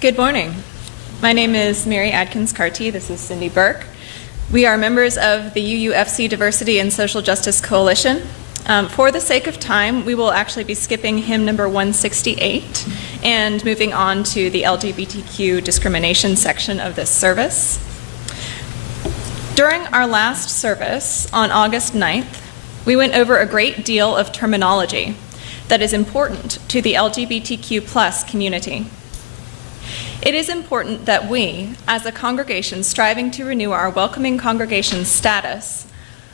Good morning. My name is Mary Adkins-Carty. This is Cindy Burke. We are members of the UUFC Diversity and Social Justice Coalition. For the sake of time, we will actually be skipping hymn number 168 and moving on to the LGBTQ discrimination section of this service. During our last service on August 9th, we went over a great deal of terminology that is important to the LGBTQ+ community. It is important that we, as a congregation striving to renew our welcoming congregation status,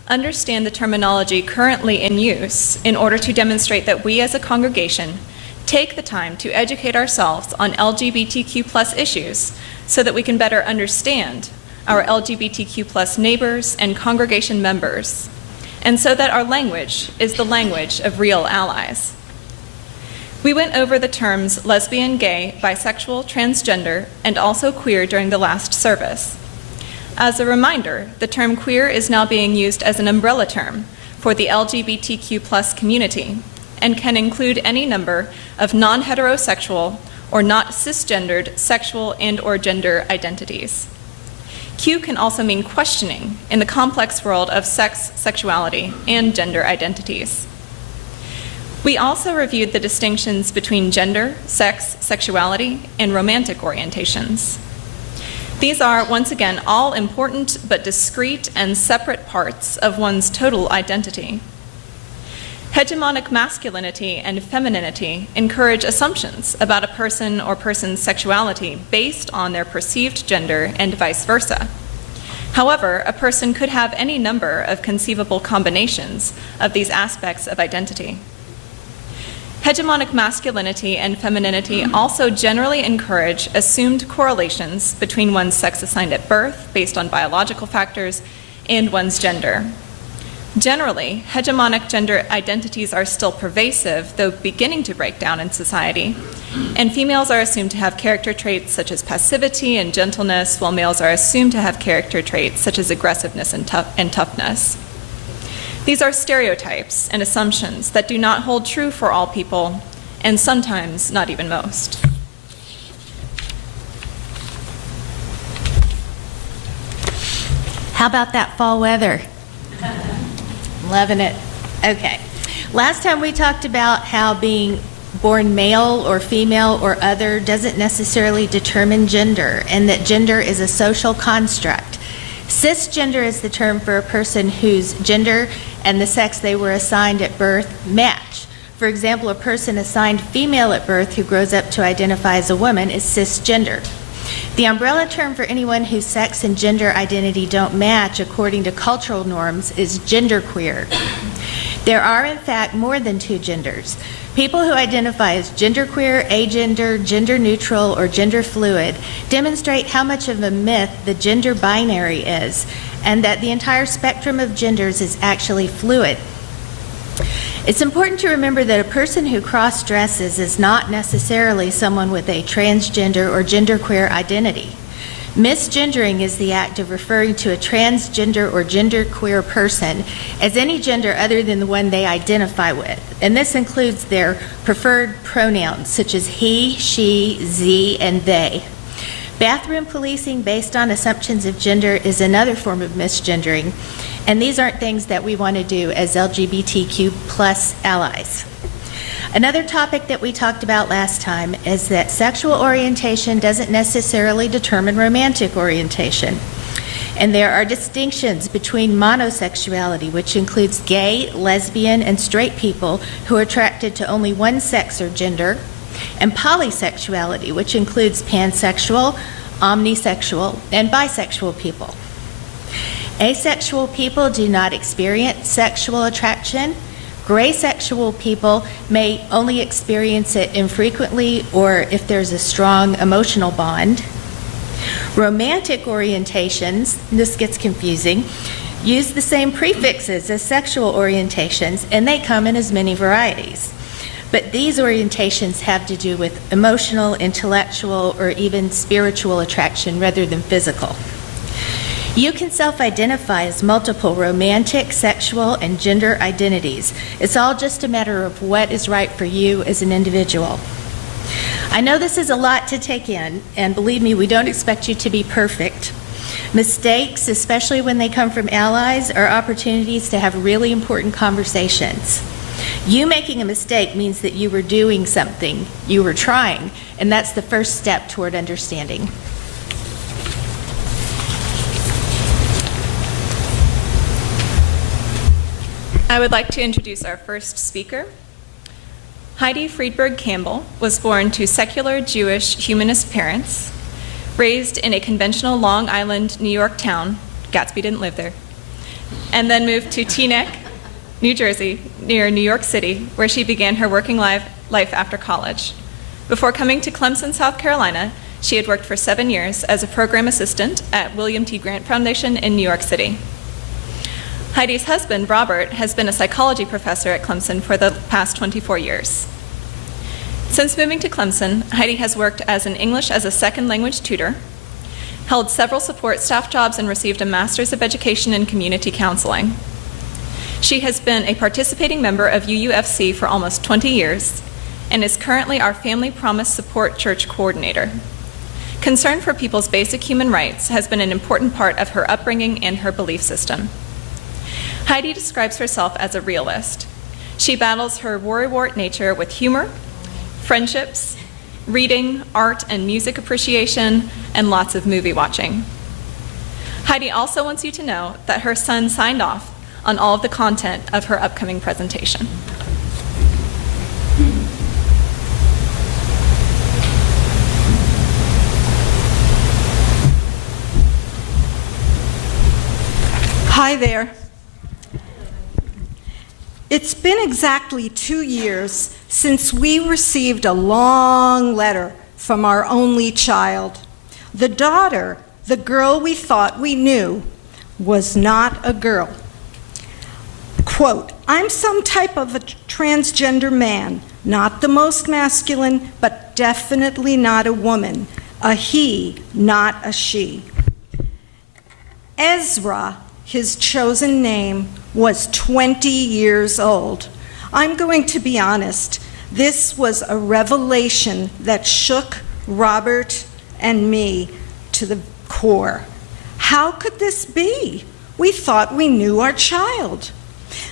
understand the terminology currently in use in order to demonstrate that we as a congregation take the time to educate ourselves on LGBTQ+ issues so that we can better understand our LGBTQ+ neighbors and congregation members, and so that our language is the language of real allies. We went over the terms lesbian, gay, bisexual, transgender, and also queer during the last service. As a reminder, the term queer is now being used as an umbrella term for the LGBTQ+ community and can include any number of non-heterosexual or not cisgendered sexual and/or gender identities. Q can also mean questioning in the complex world of sex, sexuality, and gender identities. We also reviewed the distinctions between gender, sex, sexuality, and romantic orientations. These are, once again, all important but discrete and separate parts of one's total identity. Hegemonic masculinity and femininity encourage assumptions about a person or person's sexuality based on their perceived gender and vice versa. However, a person could have any number of conceivable combinations of these aspects of identity. Hegemonic masculinity and femininity also generally encourage assumed correlations between one's sex assigned at birth based on biological factors and one's gender. Generally, hegemonic gender identities are still pervasive, though beginning to break down in society, and females are assumed to have character traits such as passivity and gentleness, while males are assumed to have character traits such as aggressiveness and toughness. These are stereotypes and assumptions that do not hold true for all people, and sometimes not even most. How about that fall weather? Loving it. Okay. Last time we talked about how being born male or female or other doesn't necessarily determine gender, and that gender is a social construct. Cisgender is the term for a person whose gender and the sex they were assigned at birth match. For example, a person assigned female at birth who grows up to identify as a woman is cisgender. The umbrella term for anyone whose sex and gender identity don't match according to cultural norms is genderqueer. There are, in fact, more than two genders. People who identify as genderqueer, agender, gender neutral, or gender fluid demonstrate how much of a myth the gender binary is, and that the entire spectrum of genders is actually fluid. It's important to remember that a person who cross-dresses is not necessarily someone with a transgender or genderqueer identity. Misgendering is the act of referring to a transgender or genderqueer person as any gender other than the one they identify with, and this includes their preferred pronouns such as he, she, ze, and they. Bathroom policing based on assumptions of gender is another form of misgendering, and these aren't things that we want to do as LGBTQ+ allies. Another topic that we talked about last time is that sexual orientation doesn't necessarily determine romantic orientation. And there are distinctions between monosexuality, which includes gay, lesbian, and straight people who are attracted to only one sex or gender, and polysexuality, which includes pansexual, omnisexual, and bisexual people. Asexual people do not experience sexual attraction. Gray sexual people may only experience it infrequently or if there's a strong emotional bond. Romantic orientations, this gets confusing, use the same prefixes as sexual orientations, and they come in as many varieties. But these orientations have to do with emotional, intellectual, or even spiritual attraction rather than physical. You can self-identify as multiple romantic, sexual, and gender identities. It's all just a matter of what is right for you as an individual. I know this is a lot to take in, and believe me, we don't expect you to be perfect. Mistakes, especially when they come from allies, are opportunities to have really important conversations. You making a mistake means that you were doing something, you were trying, and that's the first step toward understanding. I would like to introduce our first speaker. Heidi Friedberg Campbell was born to secular Jewish humanist parents, raised in a conventional Long Island, New York town. Gatsby didn't live there. And then moved to Teaneck, New Jersey, near New York City, where she began her working life after college. Before coming to Clemson, South Carolina, she had worked for 7 years as a program assistant at William T. Grant Foundation in New York City. Heidi's husband, Robert, has been a psychology professor at Clemson for the past 24 years. Since moving to Clemson, Heidi has worked as an English as a second language tutor, held several support staff jobs, and received a Master's of Education in Community Counseling. She has been a participating member of UUFC for almost 20 years and is currently our Family Promise Support Church coordinator. Concern for people's basic human rights has been an important part of her upbringing and her belief system. Heidi describes herself as a realist. She battles her worrywart nature with humor, friendships, reading, art and music appreciation, and lots of movie watching. Heidi also wants you to know that her son signed off on all of the content of her upcoming presentation. Hi there. It's been exactly 2 years since we received a long letter from our only child. The daughter, the girl we thought we knew, was not a girl. Quote, "I'm some type of a transgender man, not the most masculine, but definitely not a woman, a he, not a she." Ezra, his chosen name, was 20 years old. I'm going to be honest, this was a revelation that shook Robert and me to the core. How could this be? We thought we knew our child.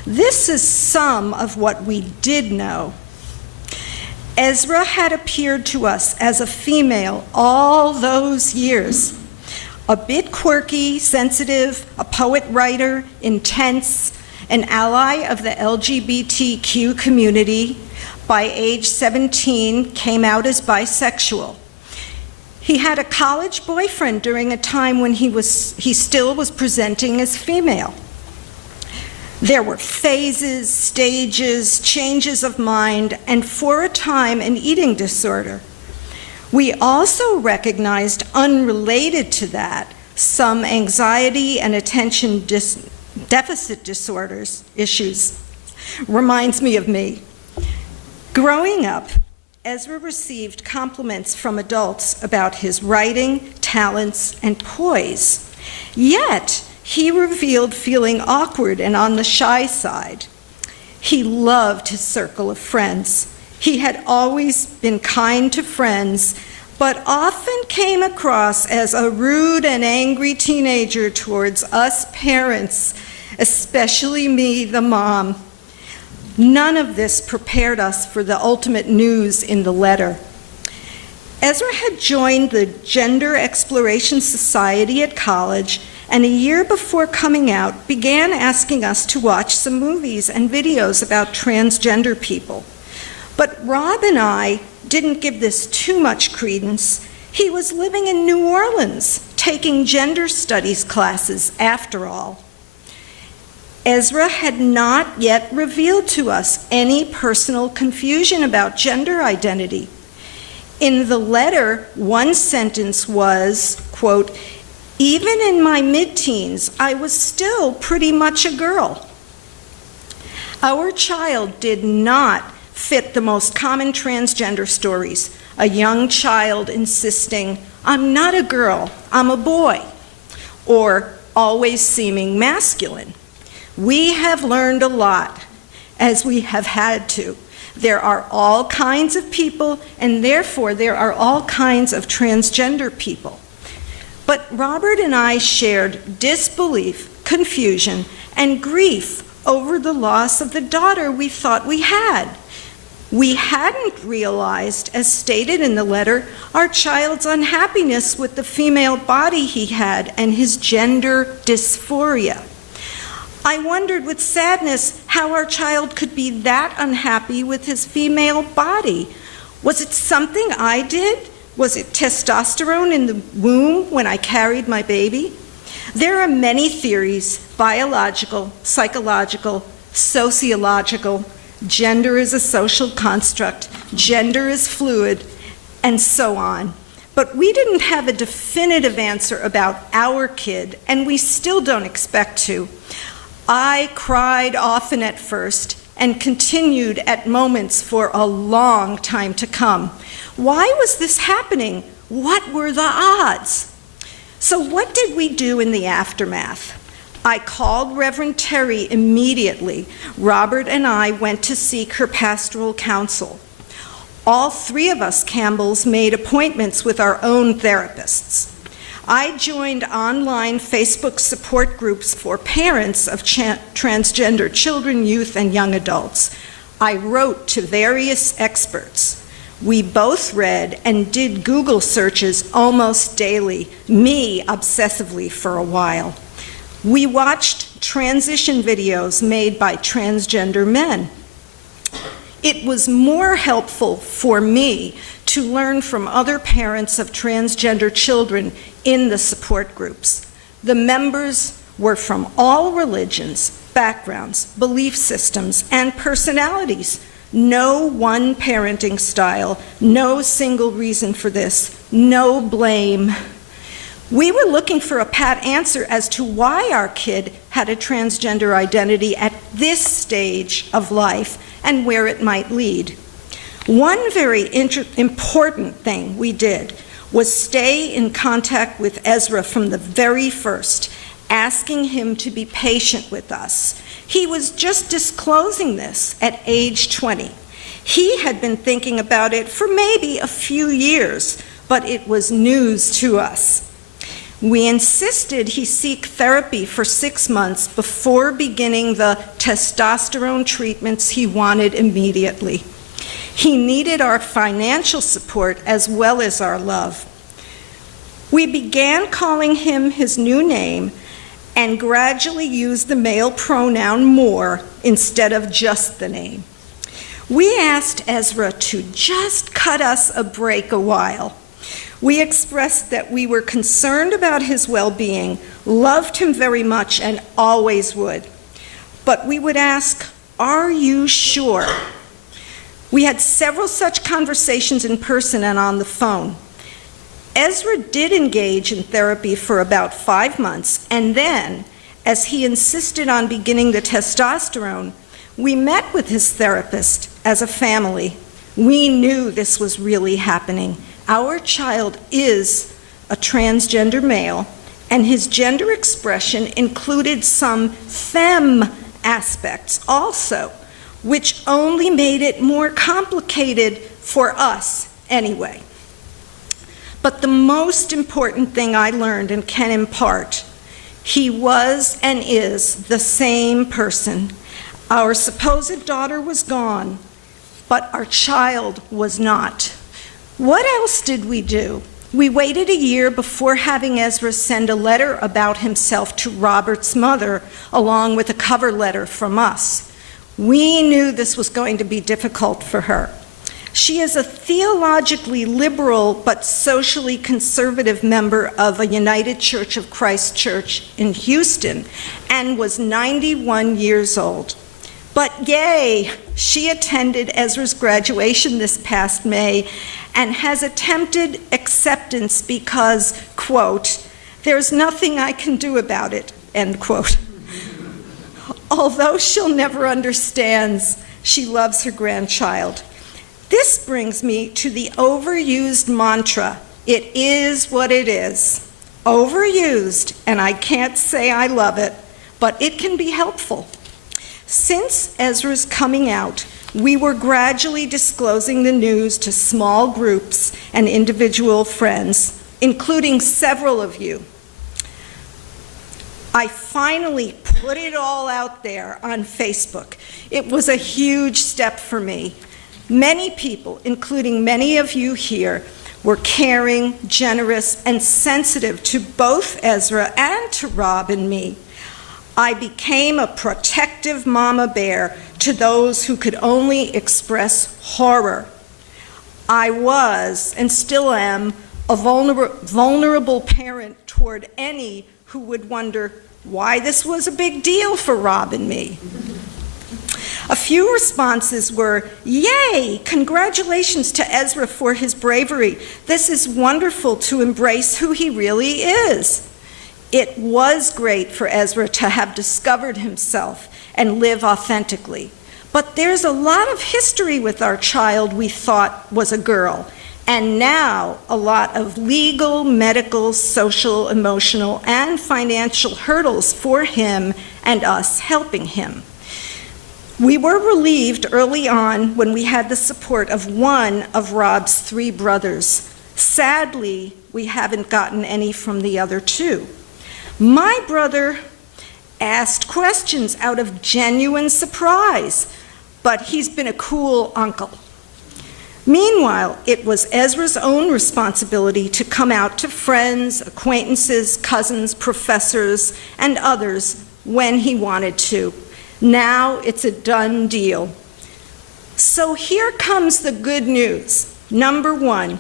This is some of what we did know. Ezra had appeared to us as a female all those years. A bit quirky, sensitive, a poet-writer, intense, an ally of the LGBTQ community. By age 17, came out as bisexual. He had a college boyfriend during a time when he still was presenting as female. There were phases, stages, changes of mind, and for a time, an eating disorder. We also recognized, unrelated to that, some anxiety and attention deficit disorders issues. Reminds me of me. Growing up, Ezra received compliments from adults about his writing, talents, and poise. Yet, he revealed feeling awkward and on the shy side. He loved his circle of friends. He had always been kind to friends, but often came across as a rude and angry teenager towards us parents, especially me, the mom. None of this prepared us for the ultimate news in the letter. Ezra had joined the Gender Exploration Society at college, and a year before coming out, began asking us to watch some movies and videos about transgender people. But Rob and I didn't give this too much credence. He was living in New Orleans, taking gender studies classes after all. Ezra had not yet revealed to us any personal confusion about gender identity. In the letter, one sentence was, quote, "Even in my mid-teens, I was still pretty much a girl." Our child did not fit the most common transgender stories. A young child insisting, "I'm not a girl, I'm a boy," or always seeming masculine. We have learned a lot, as we have had to, There are all kinds of people, and therefore there are all kinds of transgender people. But Robert and I shared disbelief, confusion, and grief over the loss of the daughter we thought we had. We hadn't realized, as stated in the letter, our child's unhappiness with the female body he had and his gender dysphoria. I wondered with sadness how our child could be that unhappy with his female body. Was it something I did? Was it testosterone in the womb when I carried my baby? There are many theories: biological, psychological, sociological. Gender is a social construct, gender is fluid, and so on. But we didn't have a definitive answer about our kid, and we still don't expect to. I cried often at first and continued at moments for a long time to come. Why was this happening? What were the odds? So what did we do in the aftermath? I called Reverend Terry immediately. Robert and I went to seek her pastoral counsel. All three of us Campbells made appointments with our own therapists. I joined online Facebook support groups for parents of transgender children, youth, and young adults. I wrote to various experts. We both read and did Google searches almost daily, me obsessively for a while. We watched transition videos made by transgender men. It was more helpful for me to learn from other parents of transgender children in the support groups. The members were from all religions, backgrounds, belief systems, and personalities. No one parenting style, no single reason for this, no blame. We were looking for a pat answer as to why our kid had a transgender identity at this stage of life and where it might lead. One very important thing we did was stay in contact with Ezra from the very first, asking him to be patient with us. He was just disclosing this at age 20. He had been thinking about it for maybe a few years, but it was news to us. We insisted he seek therapy for 6 months before beginning the testosterone treatments he wanted immediately. He needed our financial support as well as our love. We began calling him his new name and gradually used the male pronoun more instead of just the name. We asked Ezra to just cut us a break a while. We expressed that we were concerned about his well-being, loved him very much, and always would. But we would ask, "Are you sure?" We had several such conversations in person and on the phone. Ezra did engage in therapy for about 5 months, and then, as he insisted on beginning the testosterone, we met with his therapist as a family. We knew this was really happening. Our child is a transgender male, and his gender expression included some femme aspects also, which only made it more complicated for us anyway. But the most important thing I learned and can impart, he was and is the same person. Our supposed daughter was gone, but our child was not. What else did we do? We waited a year before having Ezra send a letter about himself to Robert's mother, along with a cover letter from us. We knew this was going to be difficult for her. She is a theologically liberal but socially conservative member of a United Church of Christ church in Houston and was 91 years old. But yay, she attended Ezra's graduation this past May and has attempted acceptance because, quote, "there's nothing I can do about it," end quote. Although she'll never understand, she loves her grandchild. This brings me to the overused mantra, "it is what it is." Overused, and I can't say I love it, but it can be helpful. Since Ezra's coming out, we were gradually disclosing the news to small groups and individual friends, including several of you. I finally put it all out there on Facebook. It was a huge step for me. Many people, including many of you here, were caring, generous, and sensitive to both Ezra and to Rob and me. I became a protective mama bear to those who could only express horror. I was, and still am, a vulnerable parent toward any who would wonder why this was a big deal for Rob and me. A few responses were, "Yay, congratulations to Ezra for his bravery. This is wonderful to embrace who he really is." It was great for Ezra to have discovered himself and live authentically. But there's a lot of history with our child we thought was a girl, and now a lot of legal, medical, social, emotional, and financial hurdles for him and us helping him. We were relieved early on when we had the support of one of Rob's 3 brothers. Sadly, we haven't gotten any from the other 2. My brother asked questions out of genuine surprise, but he's been a cool uncle. Meanwhile, it was Ezra's own responsibility to come out to friends, acquaintances, cousins, professors, and others when he wanted to. Now it's a done deal. So here comes the good news. Number 1,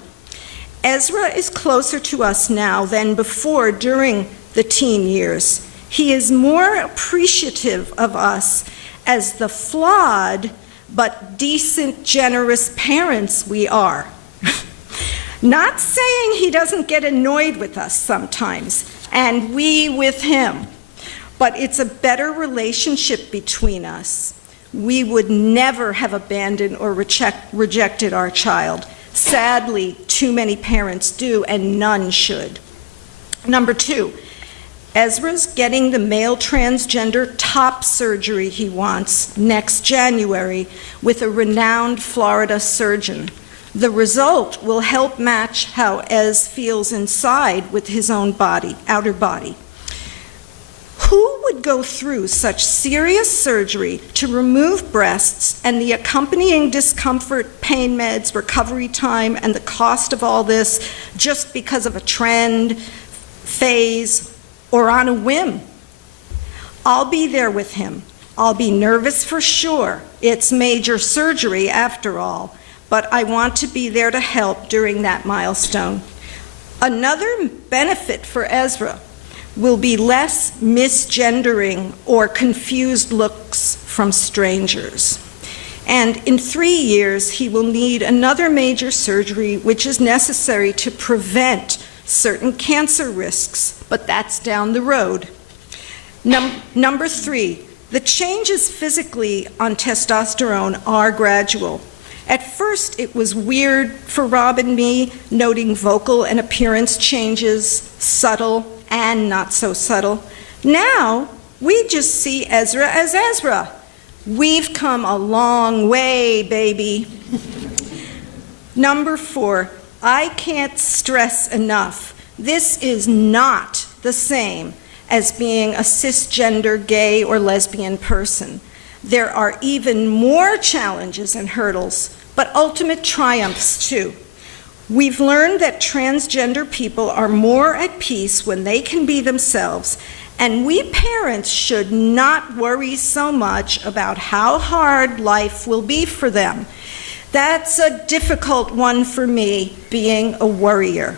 Ezra is closer to us now than before during the teen years. He is more appreciative of us as the flawed but decent, generous parents we are. Not saying he doesn't get annoyed with us sometimes, and we with him, but it's a better relationship between us. We would never have abandoned or rejected our child. Sadly, too many parents do, and none should. Number 2, Ezra's getting the male transgender top surgery he wants next January with a renowned Florida surgeon. The result will help match how Ez feels inside with his own body, outer body. Who would go through such serious surgery to remove breasts and the accompanying discomfort, pain meds, recovery time, and the cost of all this just because of a trend, phase, or on a whim? I'll be there with him. I'll be nervous for sure. It's major surgery after all, but I want to be there to help during that milestone. Another benefit for Ezra will be less misgendering or confused looks from strangers. And in 3 years, he will need another major surgery, which is necessary to prevent certain cancer risks, but that's down the road. Number 3, the changes physically on testosterone are gradual. At first, it was weird for Rob and me, noting vocal and appearance changes, subtle and not so subtle. Now, we just see Ezra as Ezra. We've come a long way, baby. Number 4, I can't stress enough, this is not the same as being a cisgender gay or lesbian person. There are even more challenges and hurdles, but ultimate triumphs too. We've learned that transgender people are more at peace when they can be themselves, and we parents should not worry so much about how hard life will be for them. That's a difficult one for me, being a worrier.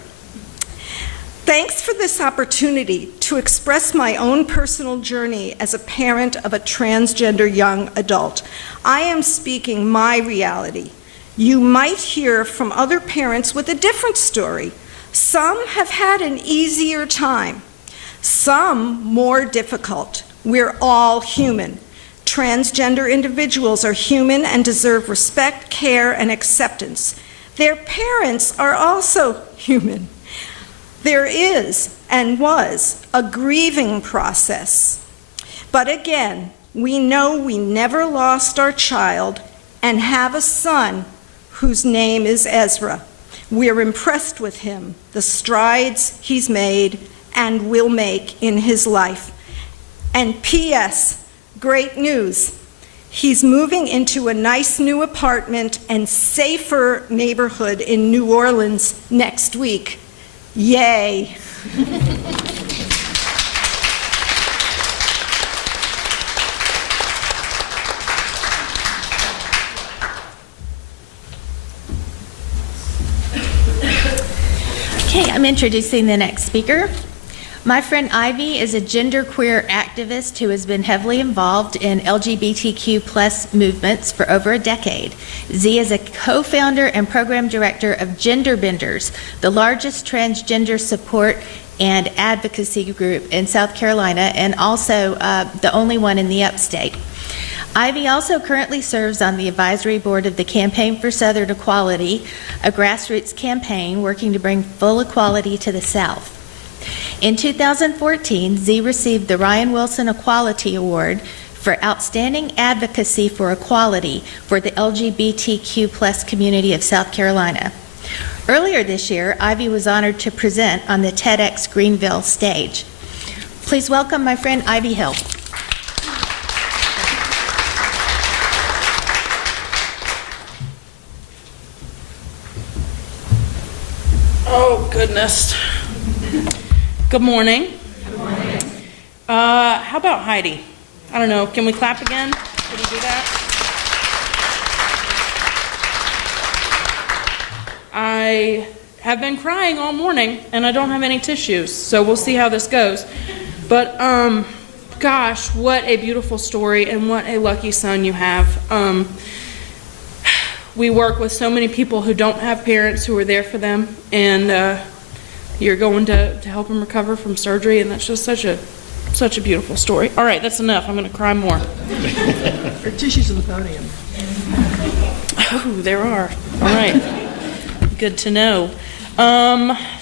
Thanks for this opportunity to express my own personal journey as a parent of a transgender young adult. I am speaking my reality. You might hear from other parents with a different story. Some have had an easier time, some more difficult. We're all human. Transgender individuals are human and deserve respect, care, and acceptance. Their parents are also human. There is and was a grieving process. But again, we know we never lost our child, and have a son whose name is Ezra. We're impressed with him, the strides he's made and will make in his life. And P.S., great news. He's moving into a nice new apartment and safer neighborhood in New Orleans next week. Yay. Okay, I'm introducing the next speaker. My friend Ivy is a genderqueer activist who has been heavily involved in LGBTQ plus movements for over a decade. Z is a co-founder and program director of Gender Benders, the largest transgender support and advocacy group in South Carolina, and also the only one in the upstate. Ivy also currently serves on the advisory board of the Campaign for Southern Equality, a grassroots campaign working to bring full equality to the South. In 2014, Z received the Ryan Wilson Equality Award for outstanding advocacy for equality for the LGBTQ plus community of South Carolina. Earlier this year, Ivy was honored to present on the TEDx Greenville stage. Please welcome my friend Ivy Hill. Oh, goodness. Good morning. Good morning. How about Heidi? I don't know. Can we clap again? Can we do that? I have been crying all morning, and I don't have any tissues, so we'll see how this goes. But, gosh, what a beautiful story, and what a lucky son you have. We work with so many people who don't have parents who are there for them, and you're going to help them recover from surgery, and that's just such a beautiful story. All right, that's enough. I'm going to cry more. There are tissues on the podium. Oh, there are. All right. Good to know.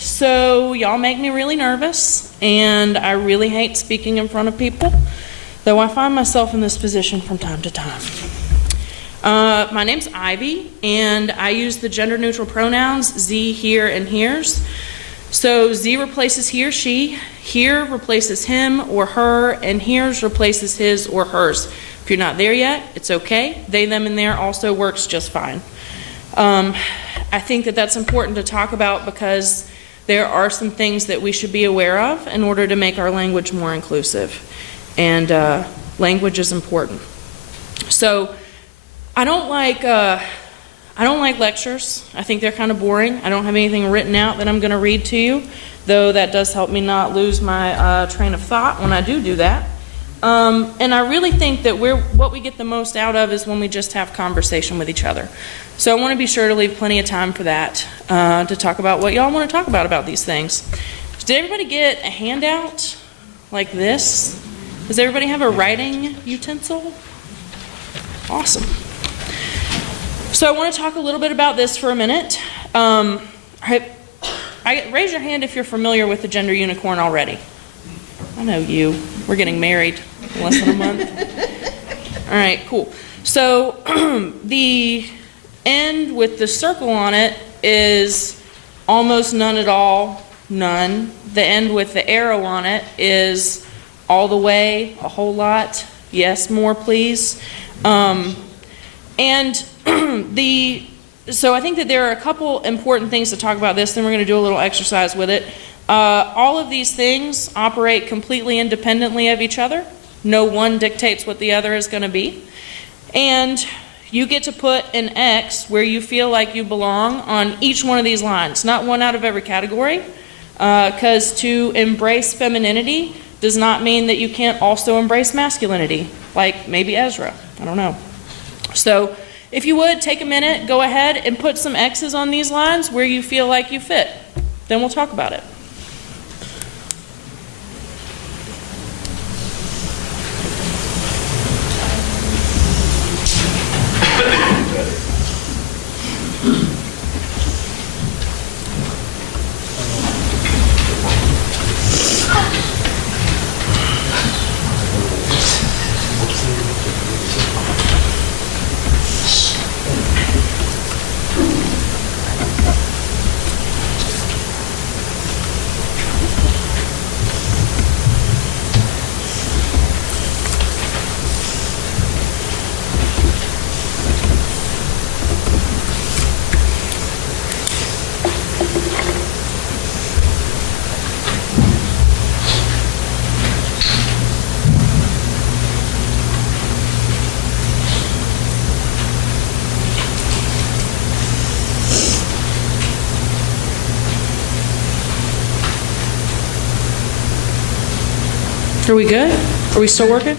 So y'all make me really nervous, and I really hate speaking in front of people, though I find myself in this position from time to time. My name's Ivy, and I use the gender-neutral pronouns Z, here, and here's. So Z replaces he or she, here replaces him or her, and here's replaces his or hers. If you're not there yet, it's okay. They, them, and there also works just fine. I think that that's important to talk about because there are some things that we should be aware of in order to make our language more inclusive. And language is important. So I don't like lectures. I think they're kind of boring. I don't have anything written out that I'm going to read to you, though that does help me not lose my train of thought when I do that. And I really think that what we get the most out of is when we just have conversation with each other. So I want to be sure to leave plenty of time for that, to talk about what y'all want to talk about these things. Did everybody get a handout like this? Does everybody have a writing utensil? Awesome. So I want to talk a little bit about this for a minute. Raise your hand if you're familiar with the gender unicorn already. I know you. We're getting married in less than a month. All right, cool. So the end with the circle on it is almost none at all, none. The end with the arrow on it is all the way, a whole lot, yes, more please. So I think that there are a couple important things to talk about this, then we're going to do a little exercise with it. All of these things operate completely independently of each other. No one dictates what the other is going to be. And you get to put an X where you feel like you belong on each one of these lines, not one out of every category, because to embrace femininity does not mean that you can't also embrace masculinity, like maybe Ezra. I don't know. So if you would, take a minute, go ahead and put some X's on these lines where you feel like you fit. Then we'll talk about it. Are we good? Are we still working?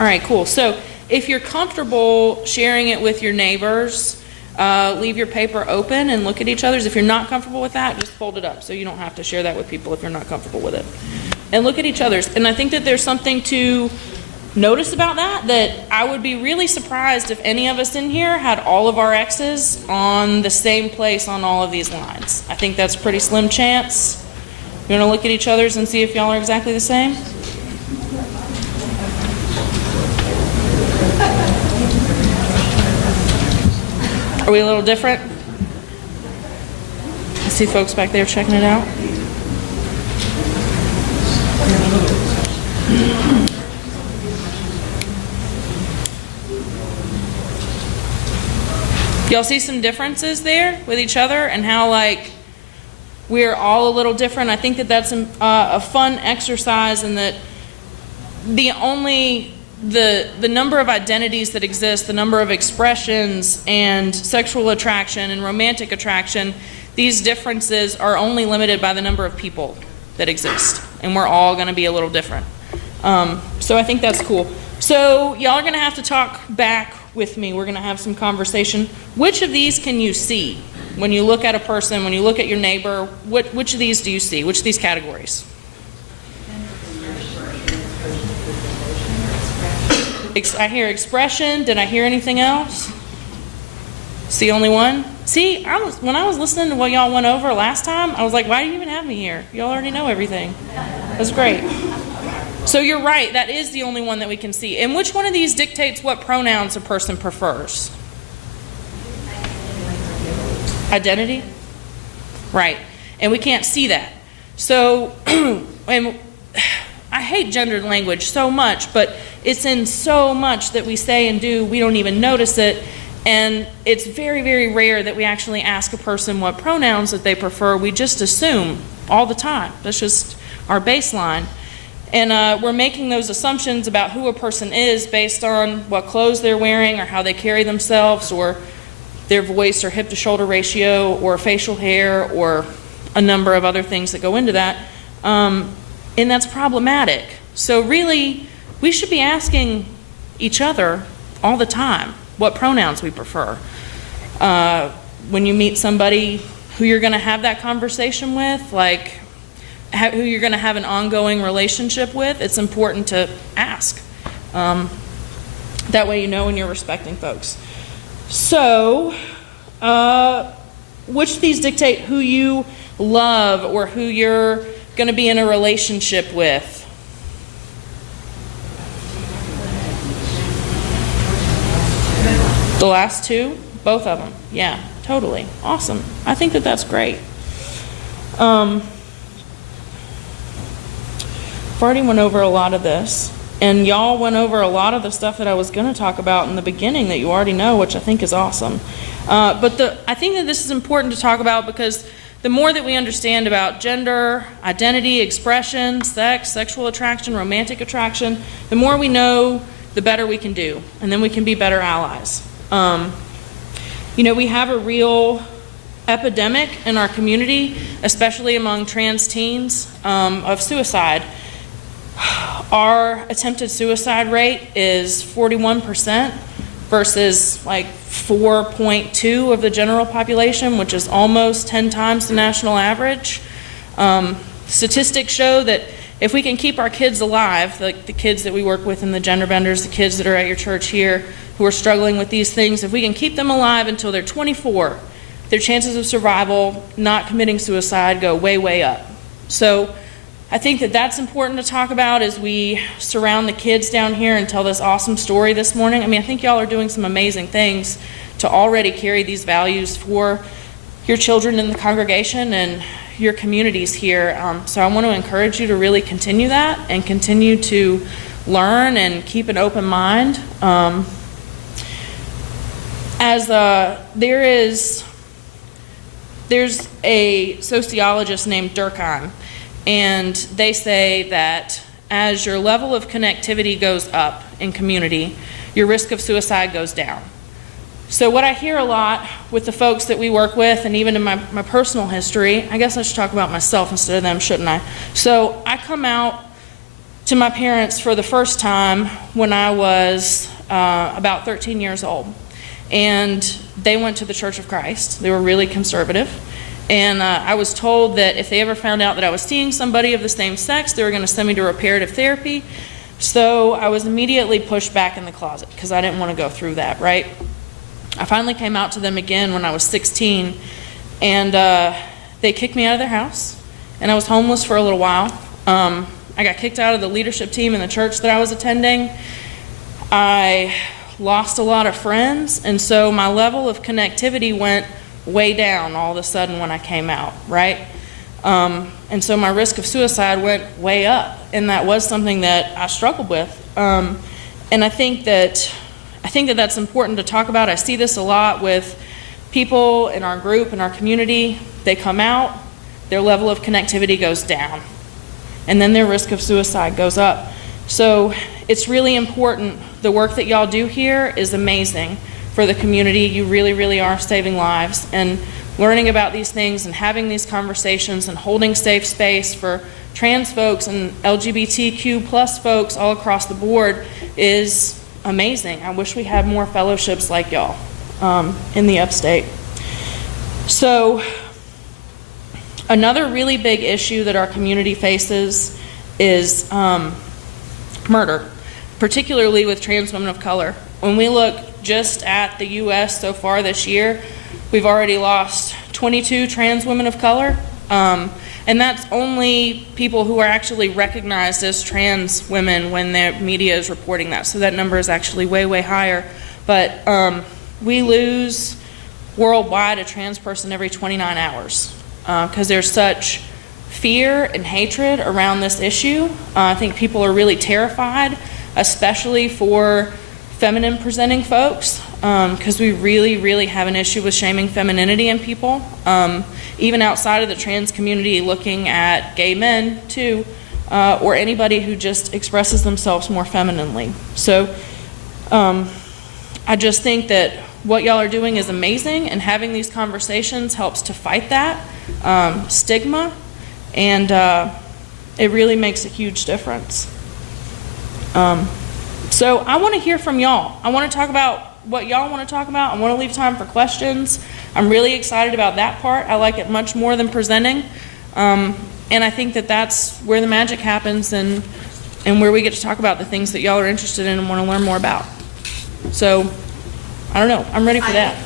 All right, cool. So if you're comfortable sharing it with your neighbors, leave your paper open and look at each other's. If you're not comfortable with that, just fold it up so you don't have to share that with people if you're not comfortable with it. And look at each other's. And I think that there's something to notice about that I would be really surprised if any of us in here had all of our X's on the same place on all of these lines. I think that's a pretty slim chance. You want to look at each other's and see if y'all are exactly the same? Are we a little different? I see folks back there checking it out. Y'all see some differences there with each other and how like we're all a little different? I think that that's a fun exercise, and that the number of identities that exist, the number of expressions and sexual attraction and romantic attraction, these differences are only limited by the number of people that exist, and we're all going to be a little different. So I think that's cool. So y'all are going to have to talk back with me. We're going to have some conversation. Which of these can you see when you look at a person, when you look at your neighbor? Which of these do you see? Which of these categories? I hear expression. Did I hear anything else? It's the only one? See, when I was listening to what y'all went over last time, I was like, why do you even have me here? Y'all already know everything. That's great. So you're right, that is the only one that we can see. And which one of these dictates what pronouns a person prefers? Identity? Right. And we can't see that. So, and I hate gendered language so much, but it's in so much that we say and do, we don't even notice it. And it's very, very rare that we actually ask a person what pronouns that they prefer. We just assume all the time. That's just our baseline. And we're making those assumptions about who a person is based on what clothes they're wearing or how they carry themselves or their voice or hip to shoulder ratio or facial hair or a number of other things that go into that. And that's problematic. So really, we should be asking each other all the time what pronouns we prefer. When you meet somebody who you're going to have that conversation with, like who you're going to have an ongoing relationship with, it's important to ask. That way you know when you're respecting folks. So, which of these dictate who you love or who you're going to be in a relationship with? The last two? Both of them. Yeah, totally. Awesome. I think that that's great. I've already went over a lot of this, and y'all went over a lot of the stuff that I was going to talk about in the beginning that you already know, which I think is awesome. But I think that this is important to talk about because the more that we understand about gender, identity, expression, sex, sexual attraction, romantic attraction, the more we know, the better we can do, and then we can be better allies. We have a real epidemic in our community, especially among trans teens, of suicide. Our attempted suicide rate is 41% versus like 4.2 of the general population, which is almost 10 times the national average. Statistics show that if we can keep our kids alive, like the kids that we work with in the gender benders, the kids that are at your church here who are struggling with these things, if we can keep them alive until they're 24, their chances of survival, not committing suicide, go way, way up. So I think that that's important to talk about as we surround the kids down here and tell this awesome story this morning. I mean, I think y'all are doing some amazing things to already carry these values for your children in the congregation and your communities here. So I want to encourage you to really continue that and continue to learn and keep an open mind. There's a sociologist named Durkheim, and they say that as your level of connectivity goes up in community, your risk of suicide goes down. So what I hear a lot with the folks that we work with, and even in my personal history, I guess I should talk about myself instead of them, shouldn't I? So I come out to my parents for the first time when I was about 13 years old. And they went to the Church of Christ. They were really conservative. And I was told that if they ever found out that I was seeing somebody of the same sex, they were going to send me to reparative therapy. So I was immediately pushed back in the closet because I didn't want to go through that, right? I finally came out to them again when I was 16, and they kicked me out of their house, and I was homeless for a little while. I got kicked out of the leadership team in the church that I was attending. I lost a lot of friends, and so my level of connectivity went way down all of a sudden when I came out, right? And so my risk of suicide went way up, and that was something that I struggled with. And I think that that's important to talk about. I see this a lot with people in our group, in our community. They come out, their level of connectivity goes down, and then their risk of suicide goes up. So it's really important. The work that y'all do here is amazing for the community. You really, really are saving lives. And learning about these things and having these conversations and holding safe space for trans folks and LGBTQ plus folks all across the board is amazing. I wish we had more fellowships like y'all in the upstate. So another really big issue that our community faces is murder, particularly with trans women of color. When we look just at the U.S. so far this year, we've already lost 22 trans women of color, and that's only people who are actually recognized as trans women when the media is reporting that. So that number is actually way, way higher. But we lose worldwide a trans person every 29 hours because there's such fear and hatred around this issue. I think people are really terrified, especially for feminine presenting folks, because we really, really have an issue with shaming femininity in people, even outside of the trans community, looking at gay men too, or anybody who just expresses themselves more femininely. So I just think that what y'all are doing is amazing, and having these conversations helps to fight that stigma, and it really makes a huge difference. So I want to hear from y'all. I want to talk about what y'all want to talk about. I want to leave time for questions. I'm really excited about that part. I like it much more than presenting. And I think that that's where the magic happens, and where we get to talk about the things that y'all are interested in and want to learn more about. So, I don't know. I'm ready for that.